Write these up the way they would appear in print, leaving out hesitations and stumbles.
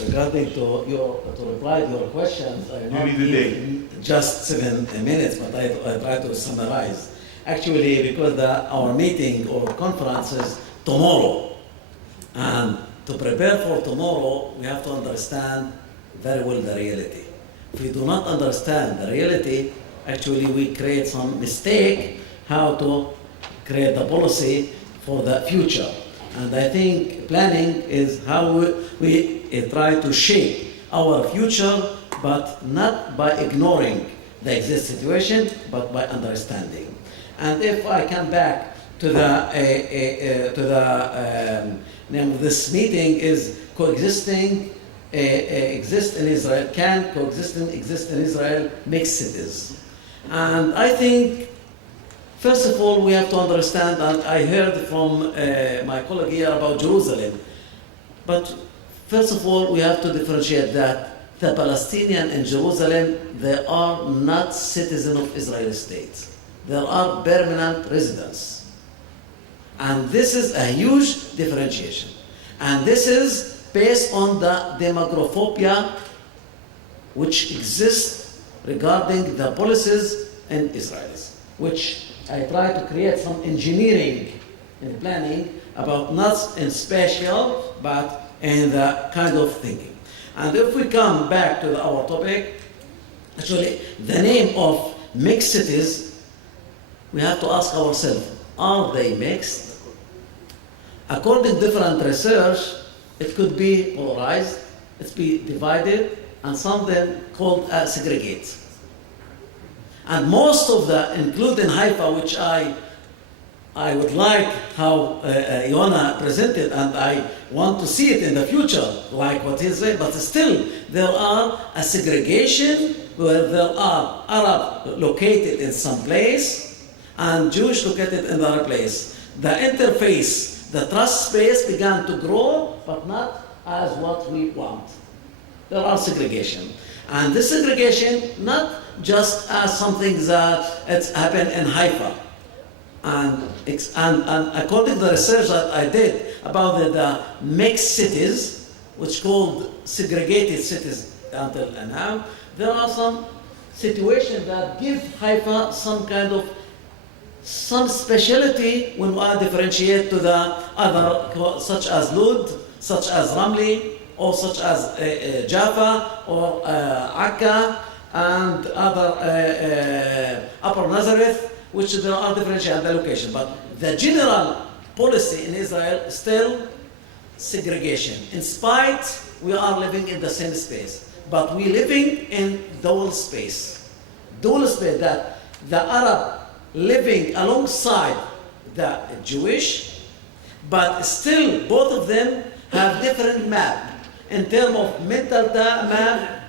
regarding to reply to your questions, I not need just 7 minutes, but I try to summarize. Actually, because our meeting or conference is tomorrow, and to prepare for tomorrow, we have to understand very well the reality. If we do not understand the reality, actually we create some mistake how to create the policy for the future. And I think planning is how we try to shape our future, but not by ignoring the existing situation, but by understanding. And if I come back to the name of this meeting is coexisting exist in Israel, can coexisting exist in Israel mixed cities. And I think, first of all, we have to understand, and I heard from my colleague here about Jerusalem, but first of all, we have to differentiate that the Palestinians in Jerusalem, they are not citizens of Israeli state. They are permanent residents. And this is a huge differentiation. And this is based on the demographobia which exists regarding the policies in Israel, which I try to create some engineering and planning about not in spatial, but in the kind of thinking. And if we come back to our topic, actually the name of mixed cities, we have to ask ourselves, are they mixed? According to different research, it could be polarized, it be divided, and some of them called segregated. And most of the, including Haifa, which I would like how Yona presented, and I want to see it in the future, like what he said, but still there are a segregation where there are Arab located in some place and Jewish located in the other place. The interface, the trust space began to grow, but not as what we want. There are segregation. And this segregation, not just as something that it's happened in Haifa. And according to the research that I did about the mixed cities, which called segregated cities until now, there are some situations that give Haifa some speciality when we differentiate to the other, such as Lud, such as Ramli, or such as Jaffa, or Akka, and other Upper Nazareth, which there are differentiated the location. But the general policy in Israel is still segregation. In spite, we are living in the same space, but we living in dual space. Dual space that the Arab living alongside the Jewish, but still both of them have different map in terms of mental map,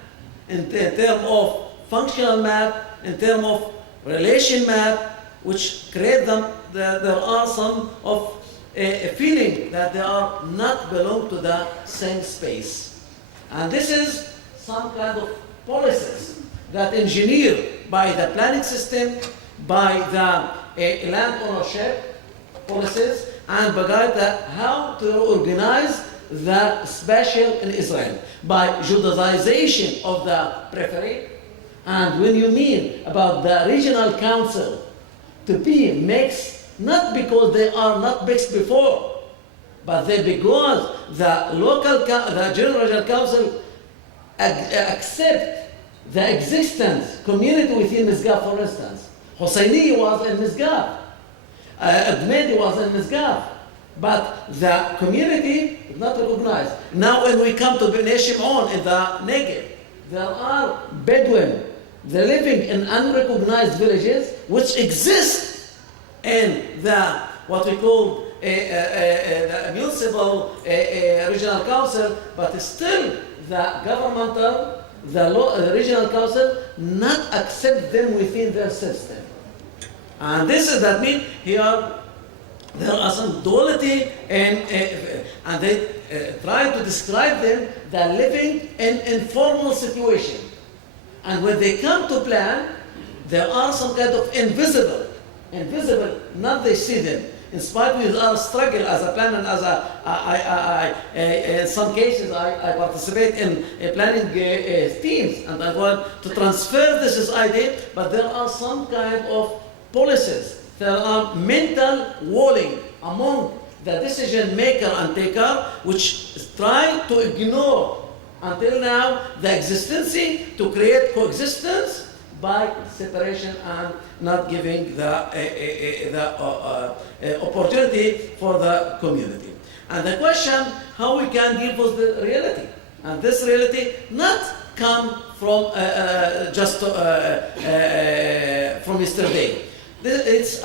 in terms of functional map, in terms of relation map, which create them. There are some of a feeling that they are not belong to the same space, and this is some kind of policies that engineered by the planning system, by the land ownership policies, and by how to organize the spatial in Israel by Judaization of the periphery. And when you mean about the regional council to be mixed, not because they are not mixed before, but because the general regional council accept the existence community within Misgab, for instance. Hosseini was in Misgab. Admedi was in Misgab. But the community is not recognized. Now when we come to Bnei Shimon in the Negev, there are Bedouin. They're living in unrecognized villages which exist in the, what we call the municipal regional council, but still the governmental, the regional council not accept them within their system. And this is that mean here there are some duality and they try to describe them that living in informal situation. And when they come to plan, there are some kind of invisible, not they see them, in spite of our struggle as a plan and as in some cases I participate in planning teams, and I want to transfer this idea, but there are some kind of policies. There are mental walling among the decision maker and taker, which try to ignore until now the existence to create coexistence by separation and not giving the opportunity for the community. And the question, how we can deal with the reality, and this reality not come from just from yesterday. It's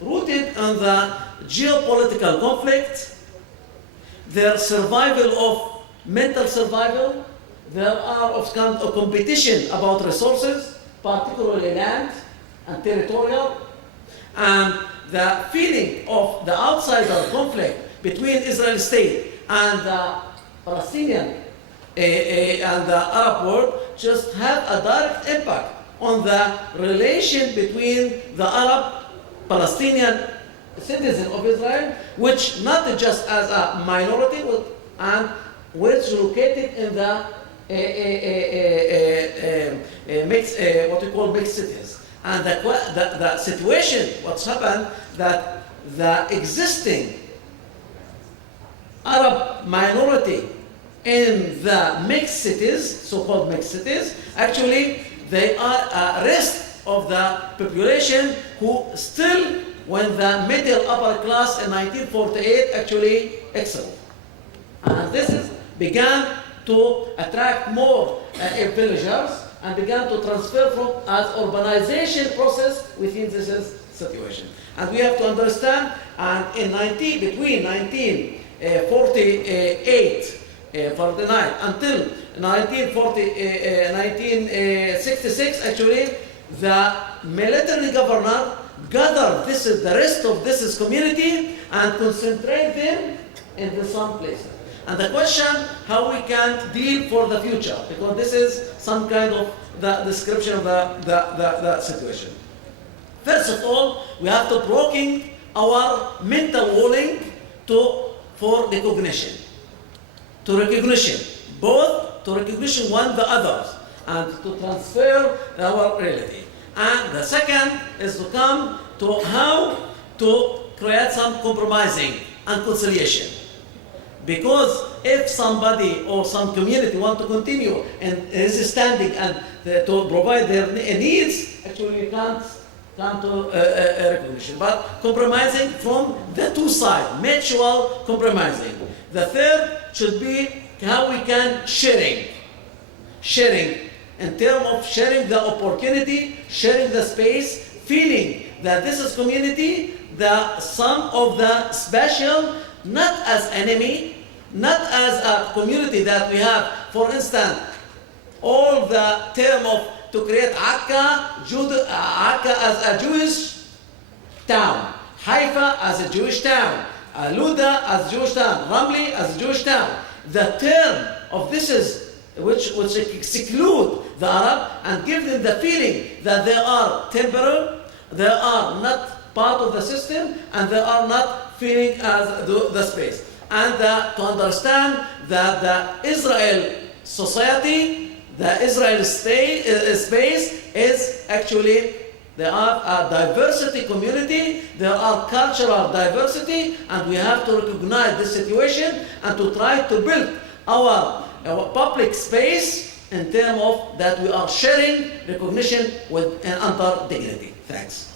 rooted on the geopolitical conflict, their survival of mental survival. There are of competition about resources, particularly land and territorial, and the feeling of the outsider conflict between Israel state and the Palestinian and the Arab world just have a direct impact on the relation between the Arab Palestinian citizen of Israel, which not just as a minority and which located in the what we call mixed cities. And the situation, what's happened, that the existing Arab minority in the mixed cities, so-called mixed cities, actually they are a rest of the population who still, when the middle upper class in 1948 actually excelled. And this began to attract more villagers and began to transfer from as urbanization process within this situation. And we have to understand, and between 1948 until 1966, actually, the military governor gathered the rest of this community and concentrate them in some places. And the question, how we can deal for the future, because this is some kind of the description of the situation. First of all, we have to broken our mental walling for recognition. To recognition, both to recognition one the others, and to transfer our reality. And the second is to come to how to create some compromising and conciliation. Because if somebody or some community want to continue and is standing and to provide their needs, actually you can't come to recognition. But compromising from the two sides, mutual compromising. The third should be how we can sharing in terms of sharing the opportunity, sharing the space, feeling that this is community, the sum of the special, not as enemy, not as a community that we have. For instance, all the term of to create Akka as a Jewish town, Haifa as a Jewish town, Luda as a Jewish town, Ramli as a Jewish town. The term of this is which exclude the Arab and give them the feeling that they are temporal, they are not part of the system, and they are not feeling as the space. And to understand that the Israel society, the Israel space is actually, there are a diversity community, there are cultural diversity, and we have to recognize this situation and to try to build our public space in terms of that we are sharing recognition with and under dignity. Thanks.